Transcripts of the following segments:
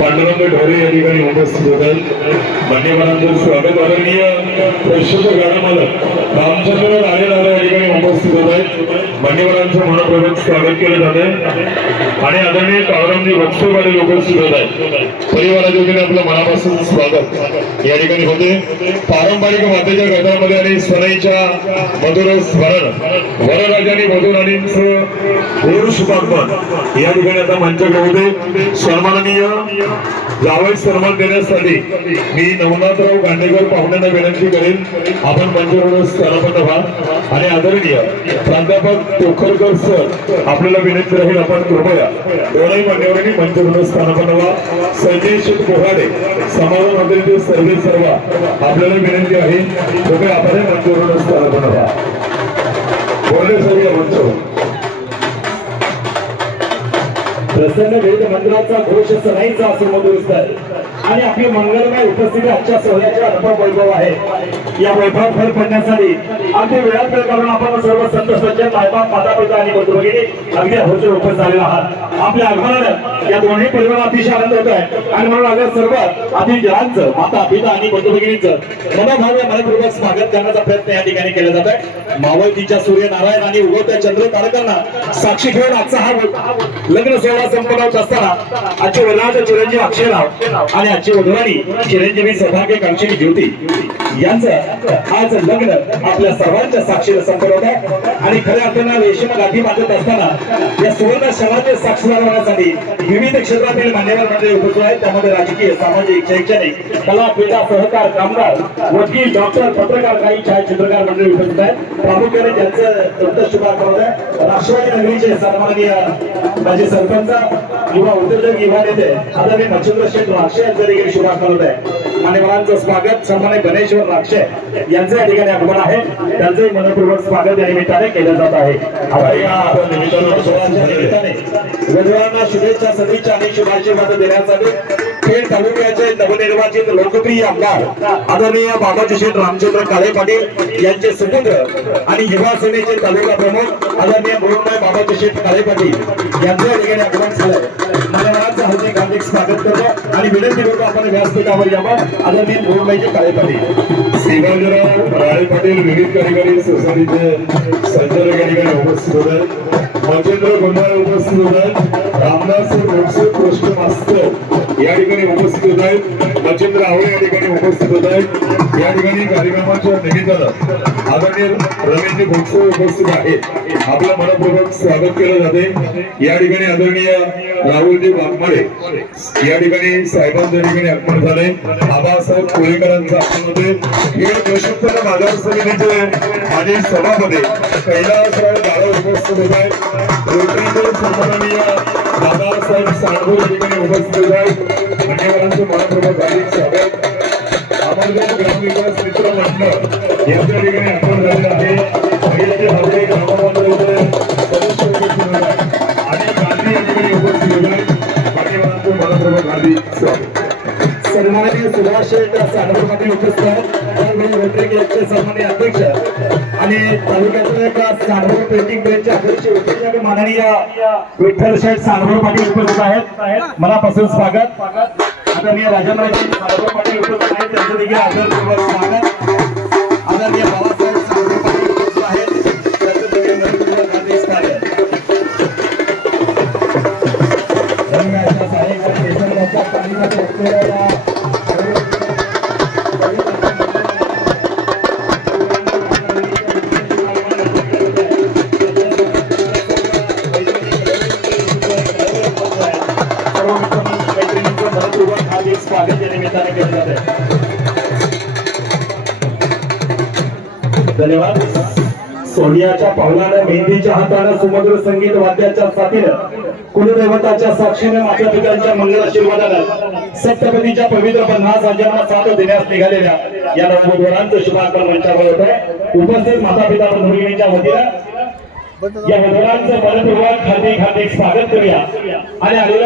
पांडुरंग ढोरे या ठिकाणी उपस्थित होतात. मान्यवरांचं स्वागत आदरणीय प्रेक्षक गाडा मालक रामचंद्र राणेदार या ठिकाणी उपस्थित होत आहेत. मान्यवरांचं मनपूर्वक स्वागत केलं जात आहे आणि आदरणीय काळरामजी वत्सव लोक उपस्थित होत आहेत. परिवाराच्या वतीने आपलं मनापासून स्वागत. या ठिकाणी होते पारंपरिक मातेच्या गटामध्ये आणि सणाईच्या मधुर स्मरण. वरराजाने मधुर आणि शुभागमन. या ठिकाणी आता मंचाकडे होते. सन्माननीय जावळ सन्मान देण्यासाठी मी नवनाथराव गांडेकर पाहुण्यांना विनंती करेन. आपण मंचावर स्थानापन्न व्हा. आणि आदरणीय प्राध्यापक टोखरकर सर आपल्याला विनंती राहील आपण कृपया दोनही मान्यवरांनी मंचावर स्थान बनवा. संजय शेठ कोहाडे समाधान हॉटेलचे सर्वे सर्व आपल्याला विनंती आहे कृपया आपण मंचावर स्थान बनवा. बोलले सर्व मंच. प्रसन्न वेद मंत्राचा घोष सनाईचा सुमधुर स्तर आणि आपली मंगलमय उपस्थिती आजच्या सोहळ्याच्या अनुभव वैभव आहे. या वैभव फळ पडण्यासाठी अगदी वेळात वेळ काढून आपण सर्व संत सज्जन मायबाप माता पिता आणि बंधू अगदी हौस उपस्थित झालेला आहात. आपल्या आगमनानं या दोन्ही परिवार अतिशय आनंद होत आहे आणि म्हणून आपल्या सर्व अतिजनांचं माता पिता आणि बंधू भगिनींचं मनोभाव्य मनपूर्वक स्वागत करण्याचा प्रयत्न या ठिकाणी केला जात आहे मावळतीच्या सूर्यनारायण आणि उगवत्या चंद्र तारकांना साक्षी ठेवून आजचा हा लग्न सोहळा संपन्न होत असताना आजचे वडिलांचे चिरंजीव अक्षयराव आणि आजची वधुराणी चिरंजीवी सौभाग्य कांक्षी ज्योती. यांचं आज लग्न आपल्या सर्वांच्या साक्षीला संपन्न होत आहे. आणि खऱ्या अर्थानं रेशीम गाठी करत असताना या सुवर्ण शहराचे साक्षीदार होण्यासाठी विविध क्षेत्रातील मान्यवर मंडळी उपस्थित आहेत. त्यामध्ये राजकीय सामाजिक शैक्षणिक कला क्रीडा सहकार कामगार वकील डॉक्टर पत्रकार काही छायाचित्रकार मंडळी उपस्थित आहेत. प्रामुख्याने त्यांचं दत्त शुभारंभ आहे. राष्ट्रवादी नगरीचे सन्माननीय माझे सरपंच युवा उद्योजक युवा नेते. आता मी मच्छिंद्र शेठ राक्षे यांचं देखील शुभारंभ आहे. मान्यवरांचं स्वागत सन्माने गणेश्वर राक्षे यांचं या ठिकाणी आगमन आहे. त्यांचंही मनपूर्वक स्वागत या निमित्ताने केलं जात आहे. आणि शुभेच्छा सदिच्छा आणि शुभाशीर्वाद देण्यासाठी खेड तालुक्याचे नवनिर्वाचित लोकप्रिय आमदार आदरणीय बाबाजी रामचंद्र काळे पाटील यांचे सुपुत्र आणि युवा सेनेचे तालुका प्रमुख आदरणीय मुरुमबाई बाबाजी काळे पाटील यांचं या ठिकाणी आगमन झालंय मान्यवरांचं हार्दिक हार्दिक स्वागत करतो आणि विनंती करतो आपण व्यासपीठावर यावं. आदरणीय मुरुमबाईजी काळे पाटील. शिवाजीराव राळे पाटील विविध कार्यकारी सोसायटीचे संचालक या ठिकाणी उपस्थित होत. आहेत मच्छिंद्र गुंडाळे उपस्थित होत आहेत. रामदास गोडसे पोस्ट मास्तर या ठिकाणी उपस्थित होत आहेत. मच्छिंद्र आवळे या ठिकाणी उपस्थित होत आहेत. या ठिकाणी कार्यक्रमाच्या निमित्तानं आदरणीय रमेशजी गोडसे उपस्थित आहेत. आपलं मनपूर्वक स्वागत केलं जाते. या ठिकाणी आदरणीय राहुलजी वाघमारे या ठिकाणी साहेबांच्या ठिकाणी अर्पण झाले बाबासाहेब कोळेकरांचं आपण होते हे देशोत्तर बाजार समितीचे माजी सभापती कैलासराव गाळव उपस्थित होत आहेत रोटरीचे सन्माननीय बाबासाहेब सांडगोर या ठिकाणी उपस्थित होत आहेत मान्यवरांचं मनपूर्वक हार्दिक स्वागत. अमरगाव ग्रामविकास मित्र मंडळ यांच्या ठिकाणी आपण झालेलं आहे. सन्माननीय सुभाष शेठ सानपूरमध्ये उपस्थित आहेत. रोटरी क्लबचे सन्माननीय अध्यक्ष आणि तालुक्यातील एक सानपूर पेंटिंग बेंचचे अध्यक्ष माननीय विठ्ठल शेठ सानपूर पाटील उपस्थित आहेत. मनापासून स्वागत. आदरणीय राजेंद्र सानपूर पाटील उपस्थित आहेत. त्यांचं देखील आदरपूर्वक स्वागत. आदरणीय बाबा धन्यवाद. सोनियाच्या पावलानं मेहंदीच्या हातानं सुमधुर संगीत वाद्याच्या साथीनं कुलदैवताच्या साक्षीनं माता पित्यांच्या मंगल आशीर्वादानं सप्तपदीच्या पवित्र बंधनास राज्यांना साथ देण्यास निघालेल्या या नववधूवरांचं शुभागमन मंचावर होत आहे. उपस्थित माता पिता बंधुभगिनीच्या वतीनं या वधूवरांचं मनपूर्वक हार्दिक हार्दिक स्वागत करूया. आणि आलेल्या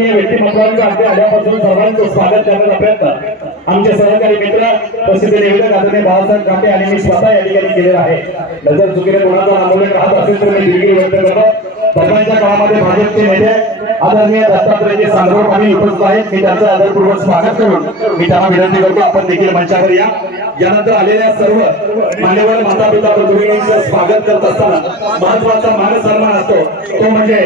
आदरणीय व्यक्तिमत्वांचं अगदी आल्यापासून सर्वांचं स्वागत करण्याचा प्रयत्न. आमचे सहकारी मित्र प्रसिद्ध निवेदक आदरणीय बाळासाहेब कांबे आणि मी स्वतः या ठिकाणी केलेला आहे. नजर चुकीने कोणाचा आंदोलन राहत असेल तर मी दिलगिरी व्यक्त करतो. दरम्यानच्या काळामध्ये भाजपचे नेते आदरणीय दत्तात्रयजी सांगरोड आम्ही उपस्थित आहेत. मी त्यांचं आदरपूर्वक स्वागत करून मी त्यांना विनंती करतो. आपण देखील मंचावर या. यानंतर आलेल्या सर्व मान्यवर माता पिता स्वागत करत असताना महत्त्वाचा मान सन्मान असतो. तो म्हणजे